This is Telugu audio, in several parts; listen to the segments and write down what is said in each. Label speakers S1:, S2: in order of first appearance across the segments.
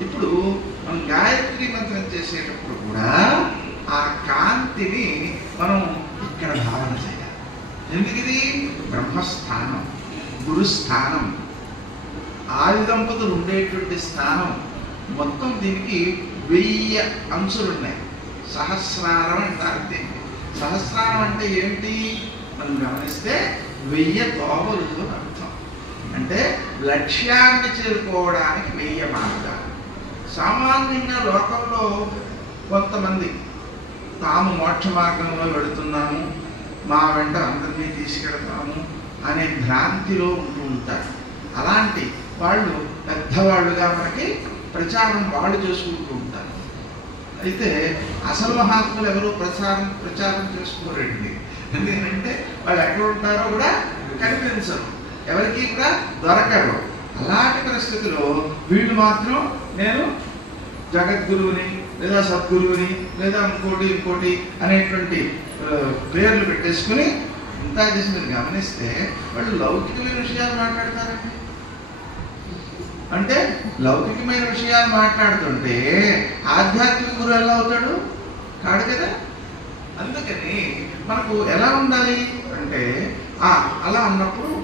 S1: ఇప్పుడు మనం గాయత్రి మంత్రం చేసేటప్పుడు కూడా ఆ కాంతిని మనం ఇక్కడ భావన చేయాలి. ఎందుకు ఇది? బ్రహ్మస్థానం గురుస్థానం. ఆది దంపతులు ఉండేటువంటి స్థానం. మొత్తం దీనికి వెయ్యి అంశాలు ఉన్నాయి సహస్రారం అంటారు దీన్ని. సహస్రారం అంటే ఏంటి మనం గమనిస్తే వెయ్యి తోవలు అర్థం. అంటే లక్ష్యాన్ని చేరుకోవడానికి వెయ్యి మార్గాలు. సామాన్యంగా లోకంలో కొంతమంది తాము మోక్ష మార్గంలో వెళుతున్నాము మా వెంట అందరినీ తీసుకెళ్తాము అనే భ్రాంతిలో ఉంటూ ఉంటారు. అలాంటి వాళ్ళు పెద్దవాళ్ళుగా మనకి ప్రచారం వాళ్ళు చేసుకుంటూ ఉంటారు. అయితే అసలు మహాత్ములు ఎవరు ప్రచారం ప్రచారం చేసుకోరండి? ఎందుకంటే వాళ్ళు ఎక్కడ ఉంటారో కూడా కనిపించరు. ఎవరికి కూడా దొరకరు. అలాంటి పరిస్థితిలో వీళ్ళు మాత్రం నేను జగద్గురువుని లేదా సద్గురువుని లేదా ఇంకోటి ఇంకోటి అనేటువంటి పేర్లు పెట్టేసుకుని ఇంత చేసి మీరు గమనిస్తే వాళ్ళు లౌకికమైన విషయాలు మాట్లాడతారండి. అంటే లౌకికమైన విషయాలు మాట్లాడుతుంటే ఆధ్యాత్మిక గురువు ఎలా అవుతాడు? కాడు కదా? అందుకని మనకు ఎలా ఉండాలి అంటే ఆ అలా ఉన్నప్పుడు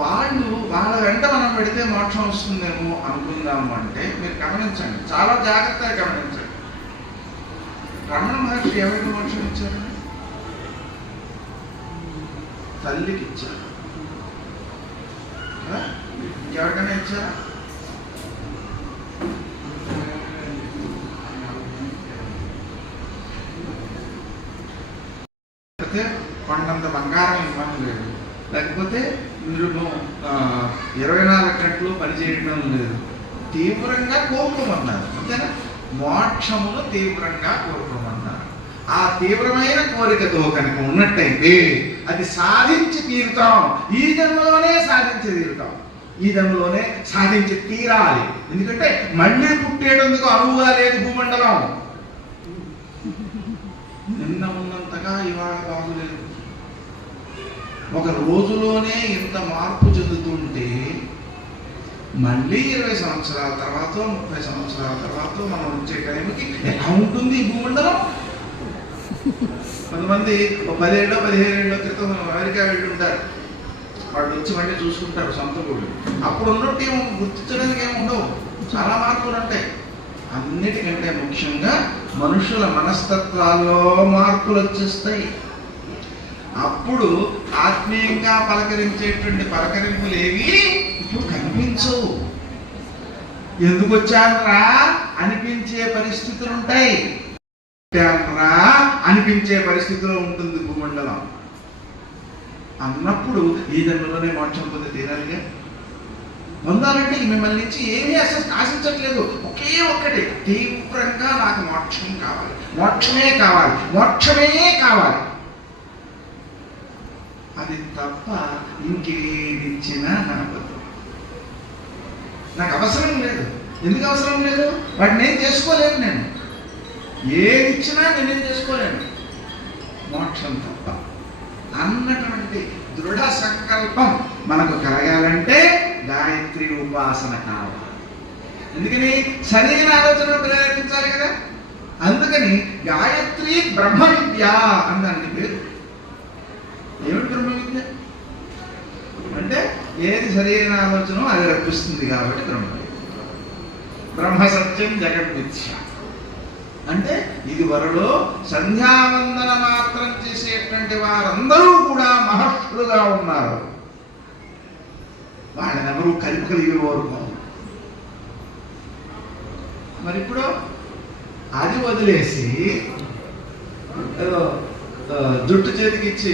S1: వాళ్ళు వాళ్ళ వెంట మనం పెడితే మోక్షం వస్తుందేమో అనుకుందాము అంటే మీరు గమనించండి. చాలా జాగ్రత్తగా గమనించండి. రమణ మహర్షి ఎవరికి మోక్షం ఇచ్చారు? తల్లికి ఇచ్చారు? ఎవరికైనా ఇంకెవరికైనా ఇచ్చారా కొండంత బంగారం ఇవ్వడం లేదు లేకపోతే ఇరవై నాలుగు గంటలు పనిచేయడం లేదు. తీవ్రంగా కోరుకోమన్నారు అంతేనా? మోక్షమును తీవ్రంగా కోరుకోమన్నారు ఆ తీవ్రమైన కోరికతో కనుక ఉన్నట్టయితే అది సాధించి తీరుతాం. ఈ జన్మలోనే సాధించి తీరుతాం. ఈ జన్మలోనే సాధించి తీరాలి. ఎందుకంటే మళ్ళీ పుట్టేటందుకు అనువుగా లేదు భూమండలం. నిన్న ఉన్నంతగా ఇవాళ ఒక రోజులోనే ఇంత మార్పు చెందుతుంటే మళ్ళీ ఇరవై సంవత్సరాల తర్వాత ముప్పై సంవత్సరాల తర్వాత మనం వచ్చే టైంకి ఎలా ఉంటుంది ఈ భూమండలం. కొంతమంది పదిహేడో పదేళ్ళో పదిహేను క్రితం అమెరికా వెళ్ళి ఉంటారు వాళ్ళు వచ్చి మళ్ళీ చూసుకుంటారు సొంత ఊళ్ళు. అప్పుడు ఉన్నట్టు ఏమో గుర్తించడానికి ఏమి ఉండవు. చాలా మార్పులు ఉంటాయి. అన్నిటికంటే ముఖ్యంగా మనుషుల మనస్తత్వాల్లో మార్పులు వచ్చేస్తాయి. అప్పుడు ఆత్మీయంగా పలకరించేటువంటి పలకరింపులు ఏవి ఇప్పుడు కనిపించవు. ఎందుకు వచ్చానరా అనిపించే పరిస్థితులు ఉంటాయి రా అనిపించే పరిస్థితిలో ఉంటుంది భూమండలం. అన్నప్పుడు ఈ జన్మలోనే మోక్షం పొంది తీరాలిగా? పొందాలంటే మిమ్మల్ని నుంచి ఏమీ అసలు ఆశించట్లేదు. ఒకే ఒక్కటి. తీవ్రంగా నాకు మోక్షం కావాలి. మోక్షమే కావాలి. మోక్షమే కావాలి. అది తప్ప ఇంకేదిచ్చినా నాకు నాకు అవసరం లేదు. ఎందుకు అవసరం లేదు? వాటిని ఏం చేసుకోలేను నేను. ఏది ఇచ్చినా నేనేం చేసుకోలేను. మోక్షం తప్ప. అన్నటువంటి దృఢ సంకల్పం మనకు కలగాలంటే గాయత్రి ఉపాసన కావాలి. ఎందుకని? సరైన ఆలోచన ప్రేరేపించాలి కదా. అందుకని గాయత్రి బ్రహ్మ విద్య అన్నానికి పేరు. ఏమిటి బ్రహ్మ విద్య అంటే ఏది సరైన ఆలోచన అది రప్పిస్తుంది కాబట్టి బ్రహ్మ బ్రహ్మ సత్యం జగద్మిథ్య అంటే ఇది వరలో సంధ్యావందన మాత్రం చేసేటువంటి వారందరూ కూడా మహర్షులుగా ఉన్నారు. వాళ్ళని ఎవరు కలిపి మరి ఇప్పుడు అది వదిలేసి ఏదో జుట్టు చేతికిచ్చి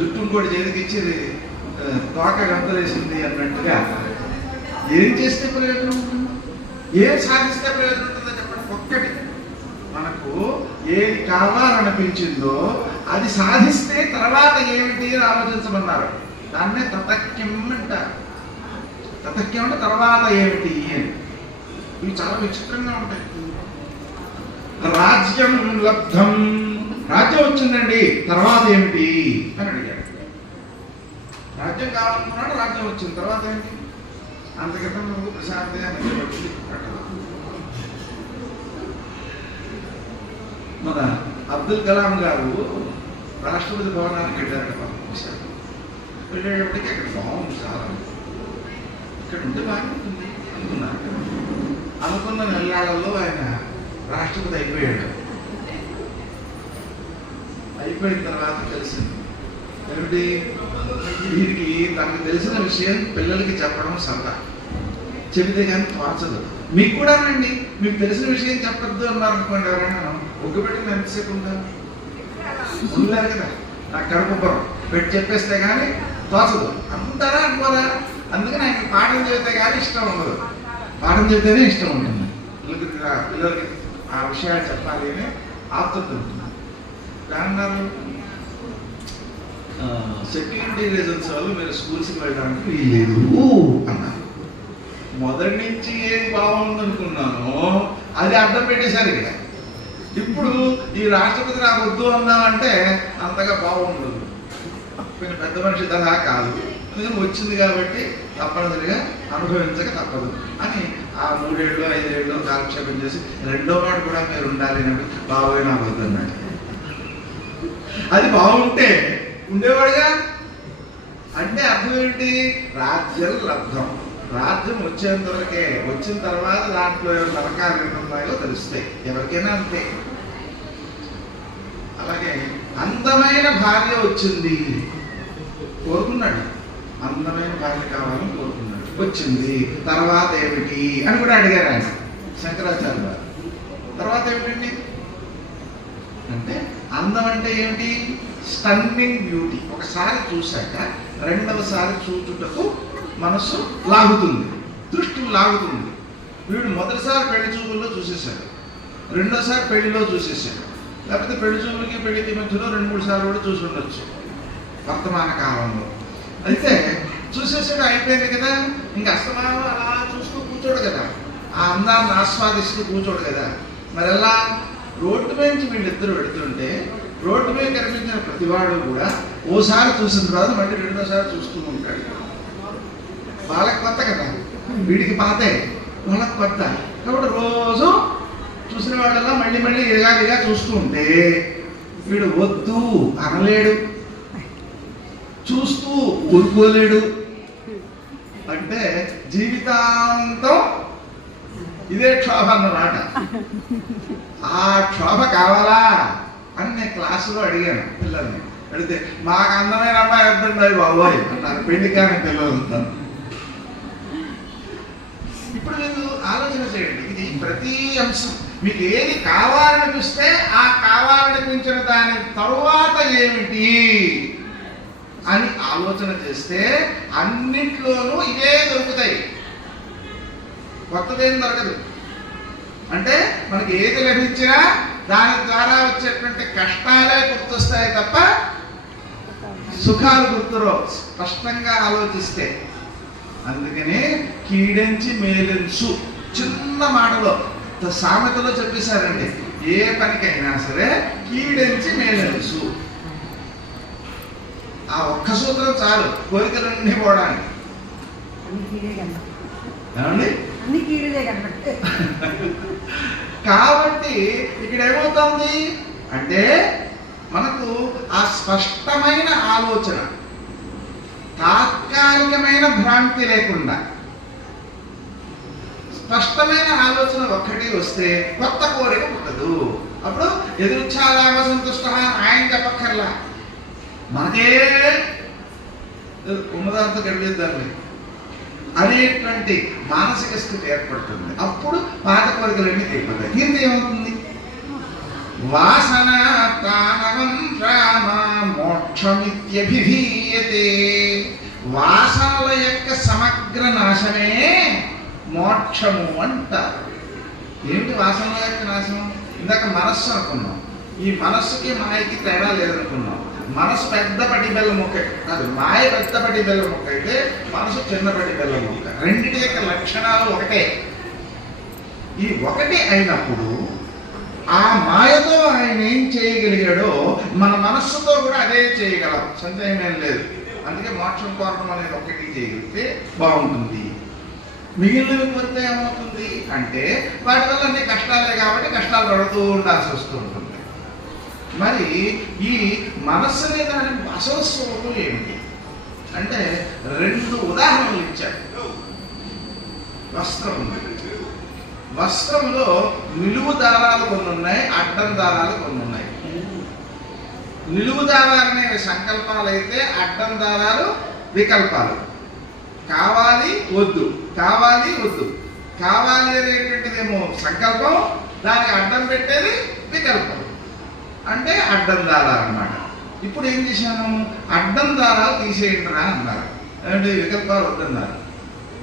S1: జుట్టు ఇంకోటి చేతికిచ్చి తోక గంతలేసింది అన్నట్టుగా. ఏం చేస్తే ప్రయోజనం ఉంటుంది? ఏం సాధిస్తే ప్రయోజనం ఉంటుందో చెప్పండి ఒక్కటి. మనకు ఏది కావాలనిపించిందో అది సాధిస్తే తర్వాత ఏమిటి అని ఆలోచించమన్నారు. దాన్నే తతక్యం అంటారు తతక్యం అంటే తర్వాత ఏమిటి అని. ఇవి చాలా విచిత్రంగా ఉంటాయి. రాజ్యం లబ్ధం. రాజ్యం వచ్చిందండి తర్వాత ఏమిటి? అని అడిగాడు. రాజ్యం కావాలనుకున్నాడు రాజ్యం వచ్చింది. తర్వాత ఏంటి అంతక్రితం నువ్వు ప్రశాంతయాన్ని మన అబ్దుల్ కలాం గారు రాష్ట్రపతి భవనానికి వెళ్ళారట పంపించారు వెళ్ళేటప్పటికి అక్కడ బాగుంది చాలా ఇక్కడ ఉంటే బాగుంటుంది అనుకున్నారు. అనుకున్న నెల్లాడల్లో ఆయన రాష్ట్రపతి అయిపోయాడు. అయిపోయిన తర్వాత తెలిసింది. ఏమిటి? వీరికి తనకు తెలిసిన విషయం పిల్లలకి చెప్పడం సరదా. చెబితే కానీ తోచదు. మీకు కూడానండి మీకు తెలిసిన విషయం చెప్పొద్దు అన్నారు అనుకోండి ఎవరైనా ఒగ్గుపెట్టిన ఎంతసేపు ఉంటారు? ఉండలేరు కదా. నాకు కడుపుబ్బరం పెట్టి చెప్పేస్తే కానీ తోచదు. అంతరా అనుకోరా? అందుకని ఆయనకి పాఠం చెబితే కానీ ఇష్టం ఉండదు. పాఠం చెబితేనే ఇష్టం ఉంటుంది. పిల్లలకి పిల్లలకి ఆ విషయాలు చెప్పాలి అని ఆతృత ఉంటుంది. అన్నారు సెక్యూరిటీ రీజన్స్ వల్ల మీరు స్కూల్స్కి వెళ్ళడానికి వీల్లేదు అన్నారు. మొదటి నుంచి ఏది బాగుందనుకున్నానో అది అర్థం పెట్టేశారు ఇక ఇప్పుడు ఈ రాష్ట్రపతి నాకు వద్దు అన్నామంటే అంతగా బాగుండదు. కొంచెం పెద్ద మనిషి తరహా కాదు. అందుకని వచ్చింది కాబట్టి తప్పనిసరిగా అనుభవించక తప్పదు అని ఆ మూడేళ్ళు ఐదేళ్ళు కాలక్షేపం చేసి రెండో నాడు కూడా మీరు ఉండాలి అని బాబోయ్ నాకు వద్దన్నాడు. అది బాగుంటే ఉండేవాడుగా? అంటే అర్థం ఏంటి? రాజ్యం లబ్ధం. రాజ్యం వచ్చేంత వరకే వచ్చిన తర్వాత దాంట్లో నరకాలు ఎన్ని ఉన్నాయో తెలుస్తాయి. ఎవరికైనా అంతే. అలాగే అందమైన భార్య వచ్చింది. కోరుకున్నాడు. అందమైన భార్య కావాలని కోరుకున్నాడు. వచ్చింది. తర్వాత ఏమిటి అని కూడా అడిగారు ఆయన. శంకరాచార్య తర్వాత ఏమిటండి? అంటే అందం అంటే ఏంటి? స్టన్నింగ్ బ్యూటీ ఒకసారి చూశాక రెండవసారి చూచుటకు మనస్సు లాగుతుంది. దృష్టి లాగుతుంది. వీడు మొదటిసారి పెళ్ళి చూపుల్లో చూసేశాడు. రెండోసారి పెళ్ళిలో చూసేశాడు. లేకపోతే పెళ్ళి చూపులకి పెళ్ళికి మధ్యలో రెండు మూడు సార్లు కూడా చూసి ఉండొచ్చు. వర్తమాన కాలంలో. అయితే చూసేసాడు అయిపోయింది కదా. ఇంకా అస్తమానం అలా చూస్తూ కూర్చోడు కదా. ఆ అందాన్ని ఆస్వాదిస్తూ కూర్చోడు కదా. మరి ఎలా రోడ్డు మీద వీళ్ళిద్దరు పెడుతుంటే రోడ్డు మీద కనిపించిన ప్రతివాడు కూడా ఓసారి చూసిన తర్వాత మళ్ళీ రెండోసారి చూస్తూ ఉంటాడు. వాళ్ళకి కొత్త కదా. వీడికి పాతే. వాళ్ళకి కొత్త. కాబట్టి రోజు చూసిన వాళ్ళల్లా మళ్ళీ మళ్ళీ ఇలాగిగా చూస్తూ ఉంటే వీడు వద్దు అనలేడు. చూస్తూ ఊరుకోలేడు. అంటే జీవితాంతం ఇదే క్షోభ అన్నమాట. ఆ క్షోభ కావాలా అని నేను క్లాసులో అడిగాను పిల్లల్ని. అడిగితే మాకు అందమైన అమ్మాయి వద్దండి బాబోయ్ అన్నారు. పెళ్ళి కాని పిల్లలు ఇప్పుడు మీరు ఆలోచన చేయండి. ఇది ప్రతి అంశం. మీకు ఏది కావాలనిపిస్తే ఆ కావాలనిపించిన దాని తరువాత ఏమిటి అని ఆలోచన చేస్తే అన్నిట్లోనూ ఇవే దొరుకుతాయి. కొత్తదేం దొరకదు. అంటే మనకి ఏది లభించినా దాని ద్వారా వచ్చేటువంటి కష్టాలే గుర్తొస్తాయి తప్ప సుఖాలు గుర్తురావు. స్పష్టంగా ఆలోచిస్తే. అందుకనే కీడెంచి మేలెంచు. చిన్న మాటలో సామెతలో చెప్పేశారండి. ఏ పనికైనా సరే కీడెంచి మేలెంచు. ఆ ఒక్క సూత్రం చాలు. కోరికలన్నీ పోవడానికి. ఏమండి?
S2: అన్ని కీడులే కనబట్టే
S1: కాబట్టి ఇక్కడ ఏమవుతుంది? అంటే మనకు ఆ స్పష్టమైన ఆలోచన తాత్కాలికమైన భ్రాంతి లేకుండా స్పష్టమైన ఆలోచన ఒక్కటి వస్తే కొత్త కోరిక పుట్టదు. అప్పుడు ఎదురుచ్చాలాభ సంతుష్ట ఆయన చెప్పక్కర్లా. మనకే ఉన్నదాంతో గడిపేద్దాంలే. అనేటువంటి మానసిక స్థితి ఏర్పడుతుంది. అప్పుడు పాత కోరికలన్నీ తీరిపోతాయి దీంతో ఏమవుతుంది? వాసన తానవం రామ మోక్షమిత్యభిధీయతే. వాసనల యొక్క సమగ్ర నాశమే మోక్షము అంటారు. ఏంటి వాసనల యొక్క నాశనం ఇందాక మనస్సు అనుకున్నాం. ఈ మనస్సుకి మాయకి తేడా లేదనుకున్నాం. మనసు పెద్దపడి బెల్ల మొక్క. కాదు మాయ పెద్దపడి బెల్ల మొక్క అయితే మనసు చిన్న పడి బెల్ల మొక్క. రెండిటి యొక్క లక్షణాలు ఒకటే. ఈ ఒకటి అయినప్పుడు ఆ మాయతో ఆయన ఏం చేయగలిగాడో మన మనస్సుతో కూడా అదే చేయగలం. సందేహం ఏం లేదు. అందుకే మోక్షం కోరడం అనేది ఒకటి చేయగలిగితే బాగుంటుంది. మిగిలిన కోరితే ఏమవుతుంది? అంటే వాటి వల్ల అన్ని కష్టాలే కాబట్టి కష్టాలు పడుతూ ఉండాల్సి వస్తూ ఉంటుంది. మరి ఈ మనస్సు అనే దాని అసలు స్వరూపం ఏమిటి? అంటే రెండు ఉదాహరణలు ఇచ్చారు వస్త్రం వస్త్రంలో నిలువు దారాలు కొన్ని ఉన్నాయి అడ్డం దారాలు కొన్ని ఉన్నాయి. నిలువు దారాలు అనేవి సంకల్పాలు అయితే అడ్డం దారాలు వికల్పాలు. కావాలి వద్దు. కావాలి వద్దు. కావాలి అనేటువంటిదేమో సంకల్పం దానికి అడ్డం పెట్టేది వికల్పం. అంటే అడ్డం దారాలు అనమాట ఇప్పుడు ఏం చేశాను? అడ్డం దారాలు తీసేయండి రా అన్నారు. అంటే వికల్పాలు వద్దన్నారు.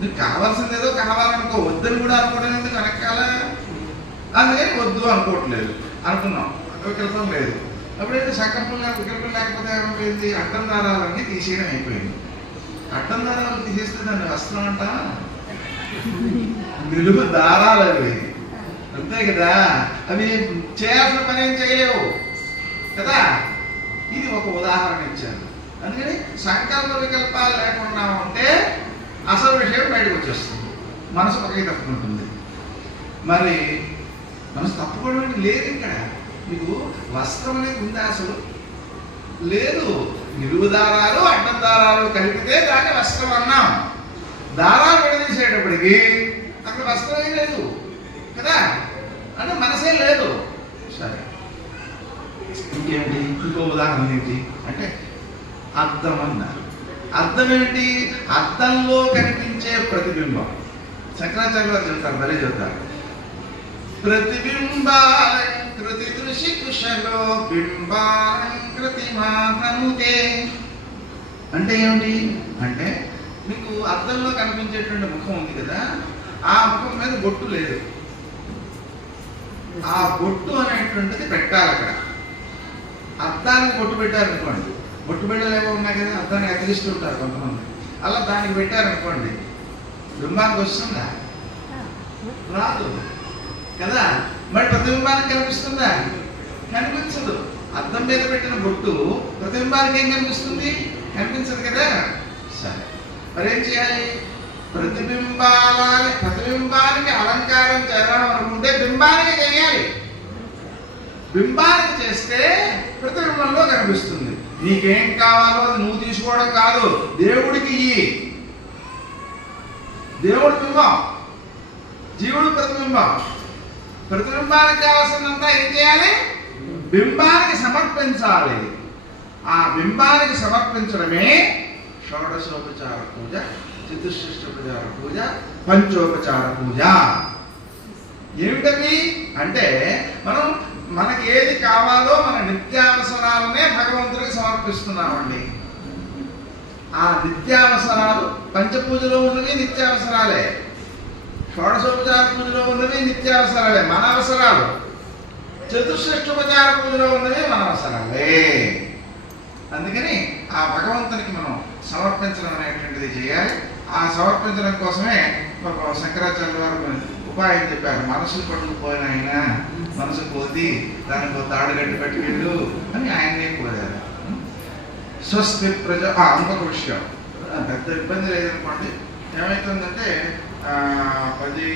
S1: నీకు కావాల్సింది ఏదో కావాలనుకో వద్దని కూడా అనుకోవడం ఎందుకు వెనకాల? అందుకని వద్దు అనుకోవట్లేదు. అనుకున్నాం వికల్పం లేదు. అప్పుడైతే సంకల్పం వికల్పం లేకపోతే ఏమైపోయింది అడ్డం దారాలన్నీ తీసేయడం అయిపోయింది. అడ్డం దారాలు తీసేస్తే దాన్ని వస్త్రం అంట నిలువు దారాలు అవి. అంతే కదా? అవి చేయాల్సిన పని ఏం చేయలేవు. కదా? ఇది ఒక ఉదాహరణ ఇచ్చాను అందుకని సంకల్ప వికల్పాలు లేకుండా ఉంటే అసలు విషయం బయటకు వచ్చేస్తుంది. మనసు పక్కకి తప్పుకుంటుంది. మరి మనసు తప్పుకోవడం లేదు ఇక్కడ. మీకు వస్త్రం అనేది ఉందా అసలు? లేదు. నిలువు దారాలు అడ్డం దారాలు కలిపితే దాన్ని వస్త్రం అన్నాం. దారాలు విడదీసేటప్పటికి అక్కడ వస్త్రం ఏం లేదు. కదా? అంటే మనసే లేదు. సరే. ఇంకేంటి? ఇంకో ఉదాహరణ ఏంటి? అంటే అర్థం అన్నారు. అర్థం ఏంటి అద్దంలో కనిపించే ప్రతిబింబం. శంకరాచార్య గారు చెప్తారు మరీ చెప్తారు. ప్రతిబింబాలంకృతి దృశి కుశలో బింబాలంకృతి మానముతే. అంటే ఏమిటి? అంటే మీకు అద్దంలో కనిపించేటువంటి ముఖం ఉంది కదా ఆ ముఖం మీద బొట్టు లేదు. ఆ బొట్టు అనేటువంటిది పెట్టాలి అక్కడ. అద్దానికి బొట్టు పెట్టారనుకోండి. బొట్టు బిళ్ళలేవో ఉన్నాయి కదా అద్దానికి అతికిస్తుంటారు కొంతమంది. అలా దానికి పెట్టారనుకోండి బింబానికి వస్తుందా? రాదు. కదా? మరి ప్రతిబింబానికి కనిపిస్తుందా? కనిపించదు. అద్దం మీద పెట్టిన బొట్టు ప్రతిబింబానికి ఏం కనిపిస్తుంది? కనిపించదు కదా? సరే. మరి ఏం చేయాలి? ప్రతిబింబాల ప్రతిబింబానికి అలంకారం చేయాలని అనుకుంటే బింబానికి చేయాలి బింబానికి చేస్తే ప్రతిబింబంలో కనిపిస్తుంది. నీకేం కావాలో అది నువ్వు తీసుకోవడం కాదు. దేవుడికి ఇయ్యి. దేవుడి బింబం. జీవుడు ప్రతిబింబం. ప్రతిబింబానికి కావాల్సినంత ఏం చేయాలి? బింబానికి సమర్పించాలి. ఆ బింబానికి సమర్పించడమే షోడశోపచార పూజ చతుర్షష్టోపచార పూజ పంచోపచార పూజ. ఏమిటది? అంటే మనం మనకి ఏది కావాలో మన నిత్యావసరాలనే భగవంతుడికి సమర్పిస్తున్నామండి. ఆ నిత్యావసరాలు పంచపూజలో ఉన్నవి నిత్యావసరాలే. షోడశోపచార పూజలో ఉన్నవి నిత్యావసరాలే మన అవసరాలు చతుర్షష్టోపచార పూజలో ఉన్నవి మన అవసరాలే అందుకని ఆ భగవంతునికి మనం సమర్పించడం అనేటువంటిది చేయాలి. ఆ సమర్పించడం కోసమే శంకరాచార్య వారు ఉపాయం చెప్పారు. మనసు పట్టుకుపోయిన ఆయన మనసు పోతి దానికి ఒక తాడు గట్టి పట్టుకెళ్ళు అని ఆయనే కోరారు. స్వస్తి ప్రజ ఆ, ఇంకొక విషయం. పెద్ద ఇబ్బంది లేదనుకోండి. ఏమవుతుందంటే ఆ, పది